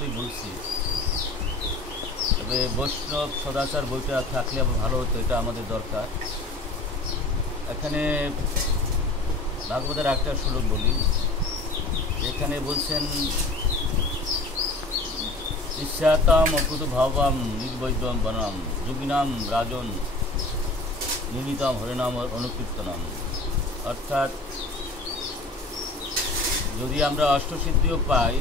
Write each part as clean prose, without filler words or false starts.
মাত্রই বলছি, তবে বৈষ্ণব সদাচার বইটা থাকলে ভালো হতো, এটা আমাদের দরকার। এখানে ভাগবতের একটা শ্লোক বলি। এখানে বলছেন, ইচ্ছাতাম অকুত ভাবাম নির্বৈদ্যম বনাম যোগিনাম রাজন নির্ণীতম হরিনাম অনুকীর্তনম। অর্থাৎ যদি আমরা অষ্টসিদ্ধিও পাই,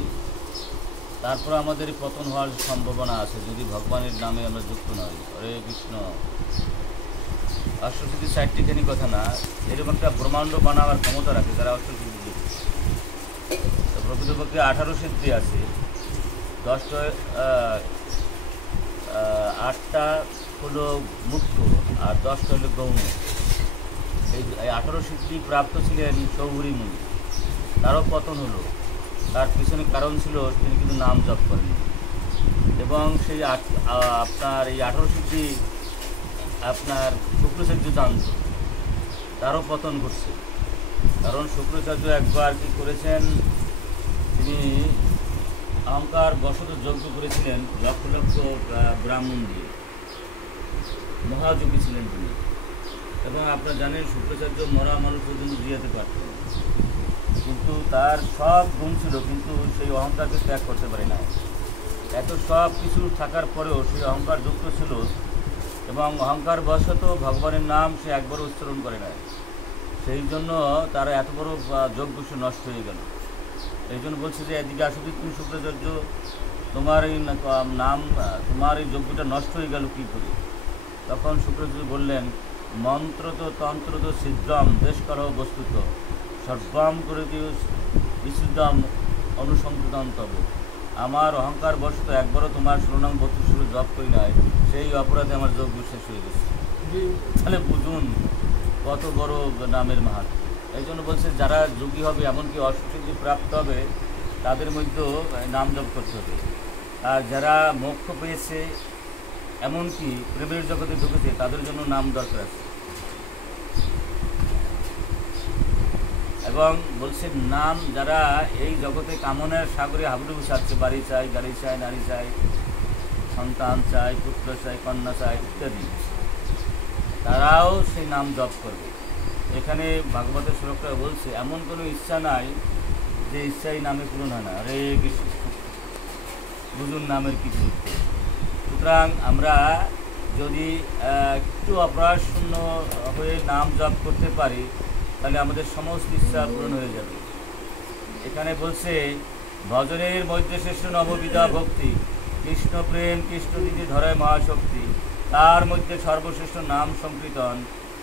তারপর আমাদের পতন হওয়ার সম্ভাবনা আছে যদি ভগবানের নামে আমরা যুক্ত নই। হরে কৃষ্ণ। অষ্টসিদ্ধি সাইটটিখানি কথা না, এরকম একটা ব্রহ্মাণ্ড বানাবার ক্ষমতা রাখে যারা অষ্টসিদ্ধি যুক্ত। তো প্রকৃতপক্ষে 18 সিদ্ধি আছে, 8টা হলো মুক্ত আর 10টা হলো গৌণ। এই 18 সিদ্ধি প্রাপ্ত ছিলেন সৌভরী মুনি, তারও পতন হলো। তার পিছনে কারণ ছিল তিনি কিন্তু নাম জপ করেন। এবং সেই আপনার এই 18 সিদ্ধি আপনার শুক্রাচার্য জানত, তারও পতন ঘটছে। কারণ শুক্রাচার্য একবার কী করেছেন, তিনি অহংকার বশত যজ্ঞ করেছিলেন লক্ষ লক্ষ ব্রাহ্মণ দিয়ে, মহাযোগী ছিলেন তিনি। এবং আপনারা জানেন শুক্রাচার্য মরা মানুষ পর্যন্ত জিয়াতে পারতেন, কিন্তু তার সব গুণ ছিল, কিন্তু সেই অহংকারকে ত্যাগ করতে পারে না। এত সব কিছু থাকার পরেও সেই অহংকার যুক্ত ছিল, এবং অহংকার বশত ভগবানের নাম সে একবারও উচ্চারণ করে না। সেই জন্য তার এত বড় যজ্ঞ সে নষ্ট হয়ে গেল। এই জন্য বলছে যে এদিকে আসো তুমি শুক্রাচার্য, তোমার এই নাম, তোমার এই যজ্ঞটা নষ্ট হয়ে গেল কী করে? তখন শুক্রাচার্য বললেন, মন্ত্র তো তন্ত্র তো সিদ্ধম দেশকর বস্তুত সর্বাম করে বিশুদ্ধম অনুসংকৃতম তব। আমার অহংকার বশত একবারও তোমার শিরোনাম 32 জপ করি নাই, সেই অপরাধে আমার যজ্ঞ শেষ হয়ে গেছে। তাহলে বুঝুন কত বড় নামের মাহাত্ম্য। এই জন্য বলছে যারা যোগী হবে, এমনকি অষ্টসিদ্ধি প্রাপ্ত হবে, তাদের মধ্যেও নাম জপ করতে হবে। আর যারা মোক্ষ পেয়েছে, এমনকি প্রেমের জগতে ঢুকেছে, তাদের জন্য নাম দরকার আছে। এবং বলছে নাম, যারা এই জগতে কামনার সাগরে হাবুডুবু ছাড়ছে, বাড়ি চাই, গাড়ি চাই, নারী চাই, সন্তান চাই, পুত্র চাই, কন্যা চাই ইত্যাদি, তারাও সেই নাম জপ করবে। এখানে ভাগবতের শ্লোকটা বলছে, এমন কোনো ইচ্ছা নাই যে ইচ্ছাই নামে পূরণ হয় না। হরে কৃষ্ণ। বুঝুন নামের কি গুরুত্ব। সুতরাং আমরা যদি একটু অপরাধ শূন্য হয়ে নাম জপ করতে পারি, তাহলে আমাদের সমস্ত ইচ্ছা পূরণ হয়ে যাবে। এখানে বলছে, ভজনের মধ্যে শ্রেষ্ঠ নববিধা ভক্তি, কৃষ্ণ প্রেম কৃষ্ণ দিদি ধরে মহাশক্তি, তার মধ্যে সর্বশ্রেষ্ঠ নাম সংকীর্তন,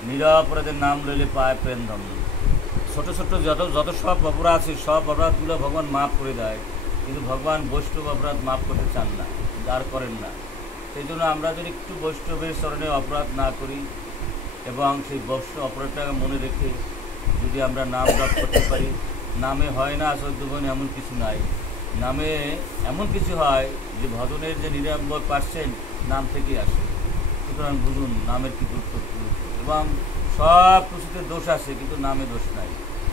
নিরপরাধের নাম লইলে পায় প্রেম ধন্য। ছোটো ছোটো যত সব অপরাধ আছে, সব অপরাধগুলো ভগবান মাফ করে দেয়, কিন্তু ভগবান বৈষ্ণব অপরাধ মাফ করতে চান না, আর করেন না। সেই জন্য আমরা যদি একটু বৈষ্ণবের স্মরণে অপরাধ না করি, এবং সেই বৈষ্ণব অপরাধটাকে মনে রেখে যদি আমরা নাম জপ করতে পারি, নামে হয় না 14 গুণ এমন কিছু নাই। নামে এমন কিছু হয় যে ভজনের যে 99% নাম থেকেই আসে। সুতরাং বুঝুন নামের কী গুরুত্ব। এবং সব কিছুতে দোষ আছে, কিন্তু নামে দোষ নাই।